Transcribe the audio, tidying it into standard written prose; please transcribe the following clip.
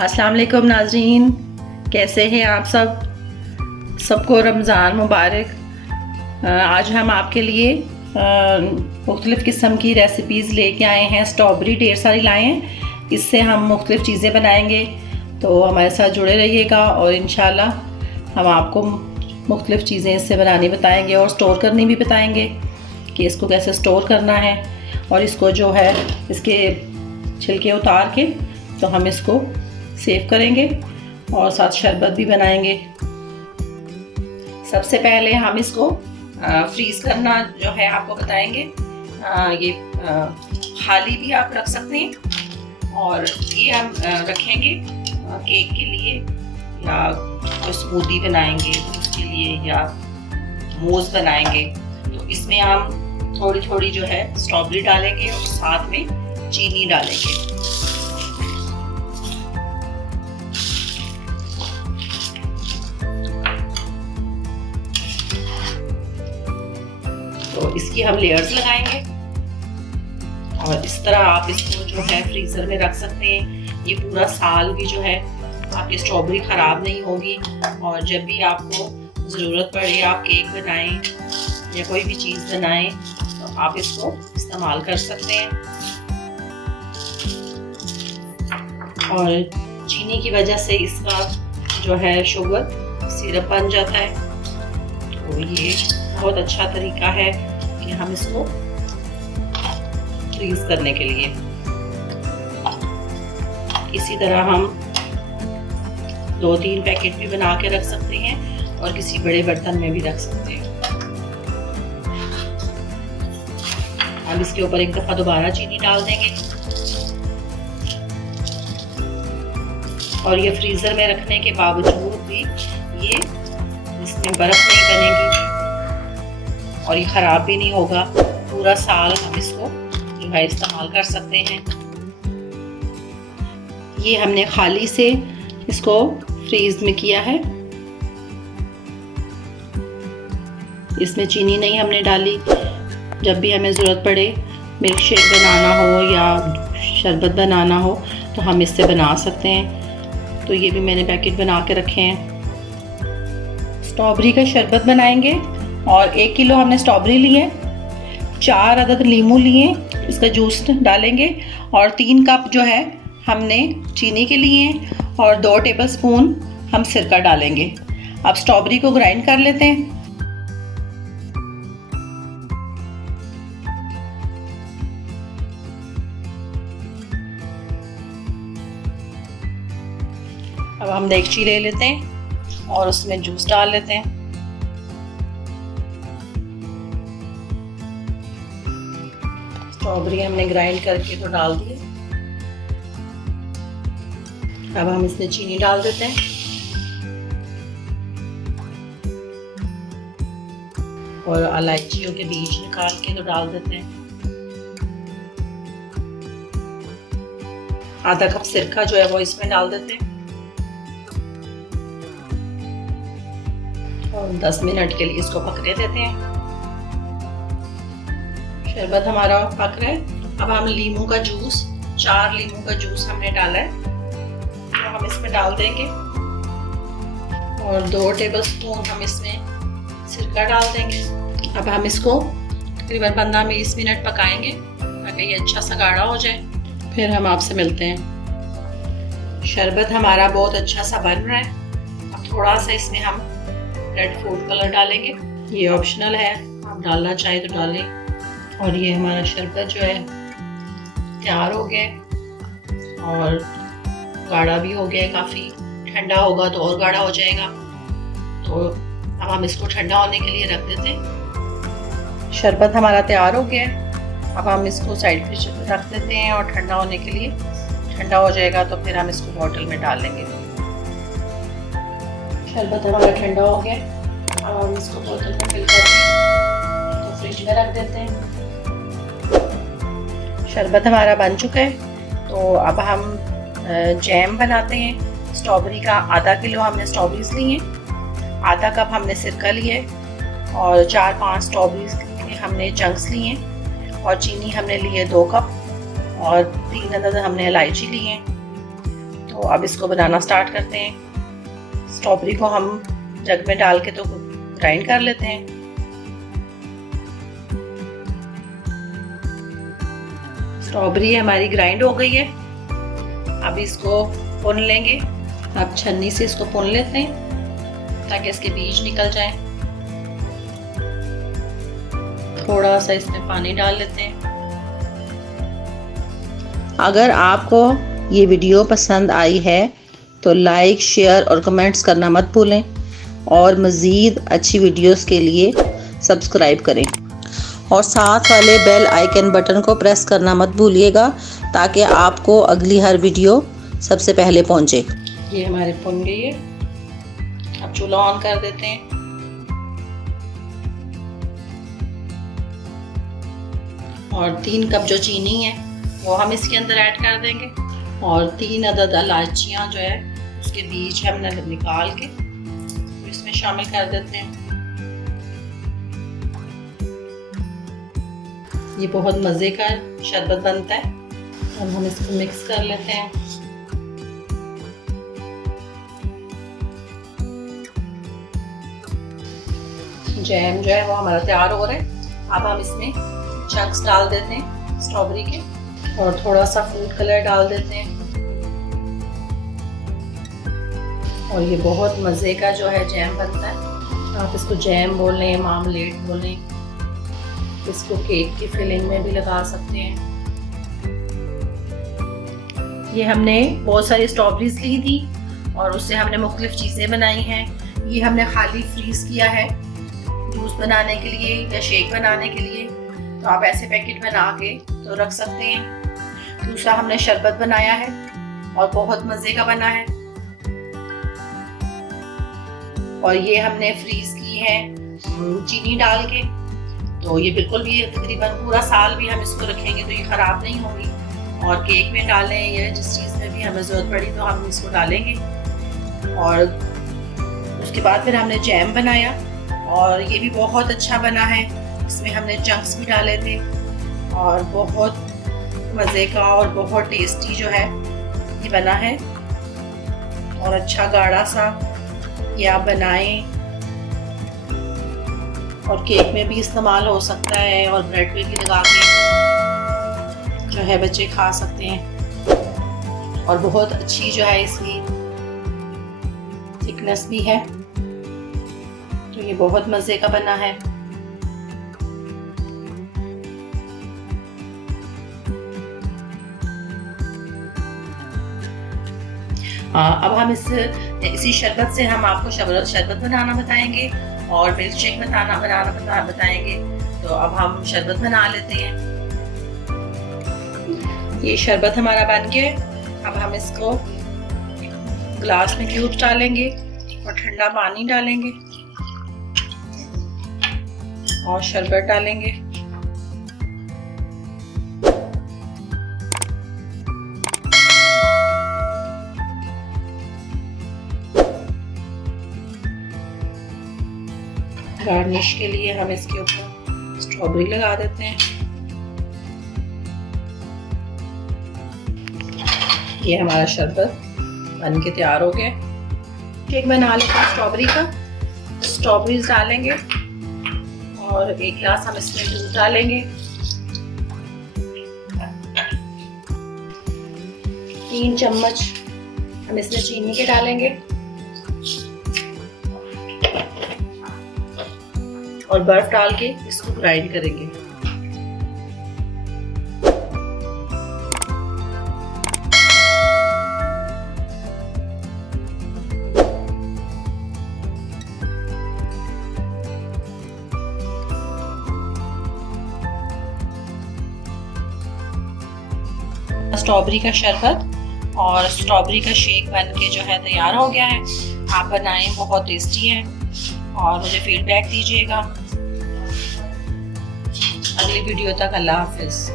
अस्सलाम वालेकुम नाज़रीन, कैसे हैं आप सबको रमज़ान मुबारक। आज हम आपके लिए मुख्तलिफ़ किस्म की रेसिपीज़ लेके आए हैं। स्ट्रॉबेरी ढेर सारी लाए हैं, इससे हम मुख्तलिफ़ चीज़ें बनाएंगे, तो हमारे साथ जुड़े रहिएगा और इंशाल्लाह हम आपको मुख्तलिफ़ चीज़ें इससे बनानी बताएंगे और स्टोर करनी भी बताएंगे कि इसको कैसे स्टोर करना है। और इसको जो है इसके छिलके उतार के तो हम इसको सेव करेंगे और साथ शरबत भी बनाएंगे। सबसे पहले हम इसको फ्रीज़ करना जो है आपको बताएंगे। ये खाली भी आप रख सकते हैं और ये हम रखेंगे केक के लिए या कोई स्मूदी बनाएंगे उसके लिए या मूस बनाएंगे। तो इसमें हम थोड़ी थोड़ी जो है स्ट्रॉबेरी डालेंगे और साथ में चीनी डालेंगे। तो इसकी हम लेयर्स लगाएंगे और इस तरह आप इसको जो है फ्रीजर में रख सकते हैं। ये पूरा साल भी जो है आपकी स्ट्रॉबेरी ख़राब नहीं होगी और जब भी आपको ज़रूरत पड़े आप केक बनाएं या कोई भी चीज़ बनाएं तो आप इसको इस्तेमाल कर सकते हैं। और चीनी की वजह से इसका जो है शुगर सिरप बन जाता है, तो ये बहुत अच्छा तरीका है कि हम इसको फ्रीज करने के लिए। इसी तरह हम 2-3 पैकेट भी बना के रख सकते हैं और किसी बड़े बर्तन में भी रख सकते हैं। हम इसके ऊपर एक दफ़ा दोबारा चीनी डाल देंगे और ये फ्रीज़र में रखने के बावजूद भी ये इसमें बर्फ़ नहीं बनेगी और ये ख़राब भी नहीं होगा। पूरा साल हम इसको जो है इस्तेमाल कर सकते हैं। ये हमने खाली से इसको फ्रीज में किया है, इसमें चीनी नहीं हमने डाली। जब भी हमें ज़रूरत पड़े मिल्क शेक बनाना हो या शरबत बनाना हो तो हम इससे बना सकते हैं। तो ये भी मैंने पैकेट बना के रखे हैं। स्ट्रॉबेरी का शरबत बनाएंगे और 1 किलो हमने स्ट्रॉबेरी लिए, 4 अदद नींबू लिए, इसका जूस डालेंगे और 3 कप जो है हमने चीनी के लिए और 2 टेबलस्पून हम सिरका डालेंगे। अब स्ट्रॉबेरी को ग्राइंड कर लेते हैं। अब हम देगची ले लेते हैं और उसमें जूस डाल लेते हैं। स्ट्रॉबेरी हमने ग्राइंड करके तो डाल दिए। अब हम इसमें चीनी डाल देते हैं और इलायचियों के बीज निकाल के तो डाल देते हैं। आधा कप सिरका जो है वो इसमें डाल देते हैं और 10 मिनट के लिए इसको पकने देते हैं। शरबत हमारा पक रहा है। अब हम लीमू का जूस, 4 लीमू का जूस हमने डाला है तो हम इसमें डाल देंगे और 2 टेबलस्पून हम इसमें सिरका डाल देंगे। अब हम इसको तकरीबन 15-20 मिनट पकाएंगे ताकि ये अच्छा सा गाढ़ा हो जाए। फिर हम आपसे मिलते हैं। शरबत हमारा बहुत अच्छा सा बन रहा है। अब थोड़ा सा इसमें हम रेड फूड कलर डालेंगे, ये ऑप्शनल है, आप डालना चाहे तो डालें। और ये हमारा शरबत जो है तैयार हो गया और गाढ़ा भी हो गया, काफ़ी ठंडा होगा तो और गाढ़ा हो जाएगा। तो अब हम इसको ठंडा होने के लिए रख देते हैं। शरबत हमारा तैयार हो गया है। अब हम इसको साइड पे रख देते हैं और ठंडा होने के लिए। ठंडा हो जाएगा तो फिर हम इसको बोतल में डाल लेंगे। शरबत हमारा ठंडा हो गया, अब हम इसको बोतल में फिल करके तो फ्रिज में रख देते हैं। शरबत हमारा बन चुका है, तो अब हम जैम बनाते हैं। स्ट्रॉबेरी का आधा किलो हमने स्ट्रॉबेरीज ली हैं, आधा कप हमने सिरका लिया है और 4-5 स्ट्रॉबेरीज के हमने चंक्स लिए और चीनी हमने ली है 2 कप और 3 अदद हमने इलायची ली है। तो तो अब इसको बनाना स्टार्ट करते हैं। स्ट्रॉबेरी को हम जग में डाल के तो ग्राइंड कर लेते हैं। स्ट्रॉबेरी हमारी ग्राइंड हो गई है। अब इसको भून लेंगे। अब छन्नी से इसको भून लेते हैं ताकि इसके बीज निकल जाएं। थोड़ा सा इसमें पानी डाल लेते हैं। अगर आपको ये वीडियो पसंद आई है तो लाइक, शेयर और कमेंट्स करना मत भूलें और मज़ीद अच्छी वीडियोस के लिए सब्सक्राइब करें और साथ वाले बेल आइकन बटन को प्रेस करना मत भूलिएगा ताकि आपको अगली हर वीडियो सबसे पहले पहुंचे। ये हमारे भुन गई है। अब चूल्हा ऑन कर देते हैं। और 3 कप जो चीनी है वो हम इसके अंदर ऐड कर देंगे और 3 अदद इलायचियाँ जो है उसके बीज हमने निकाल के इसमें शामिल कर देते हैं। ये बहुत मज़े का शरबत बनता है। अब हम इसको मिक्स कर लेते हैं। जैम जो है वो हमारा तैयार हो रहा है। अब हम इसमें चंक्स डाल देते हैं स्ट्रॉबेरी के और थोड़ा सा फूड कलर डाल देते हैं। और ये बहुत मज़े का जो है जैम बनता है। आप इसको जैम बोल लें, मामलेट बोल लें, इसको केक की फिलिंग में भी लगा सकते हैं। ये हमने बहुत सारी स्ट्रॉबेरीज ली थी और उससे हमने मुख्तलिफ चीज़ें बनाई हैं। ये हमने खाली फ्रीज किया है जूस बनाने के लिए या शेक बनाने के लिए, तो आप ऐसे पैकेट बना के तो रख सकते हैं। दूसरा हमने शरबत बनाया है और बहुत मज़े का बना है। और ये हमने फ्रीज की है चीनी डाल के, तो ये बिल्कुल भी तकरीबन पूरा साल भी हम इसको रखेंगे तो ये ख़राब नहीं होगी। और केक में डालें या जिस चीज़ में भी हमें ज़रूरत पड़ी तो हम इसको डालेंगे। और उसके बाद फिर हमने जैम बनाया और ये भी बहुत अच्छा बना है। इसमें हमने चंक्स भी डाले थे और बहुत मज़े का और बहुत टेस्टी जो है ये बना है। और अच्छा गाढ़ा सा ये आप बनाएं और केक में भी इस्तेमाल हो सकता है और ब्रेड पे भी लगा के जो है बच्चे खा सकते हैं। और बहुत अच्छी जो है इसकी थिकनेस भी है, तो ये बहुत मज़े का बना है। अब हम इसी शरबत से हम आपको शरबत बनाना बताएंगे और मिल्क शेक बनाना बताएंगे। तो अब हम शरबत बना लेते हैं। ये शरबत हमारा बन गया है। अब हम इसको ग्लास में क्यूब डालेंगे और ठंडा पानी डालेंगे और शरबत डालेंगे। गार्निश के लिए हम इसके ऊपर स्ट्रॉबेरी लगा देते हैं। ये हमारा शरबत बन के तैयार हो गया। केक बना लेते हैं स्ट्रॉबेरी का। स्ट्रॉबेरीज डालेंगे और 1 गिलास हम इसमें दूध डालेंगे। 3 चम्मच हम इसमें चीनी के डालेंगे और बर्फ डाल के इसको ग्राइंड करेंगे। स्ट्रॉबेरी का शरबत और स्ट्रॉबेरी का शेक बन के जो है तैयार हो गया है। आप बनाएं, बहुत टेस्टी है और मुझे फीडबैक दीजिएगा। अगली वीडियो तक अल्लाह हाफिज़।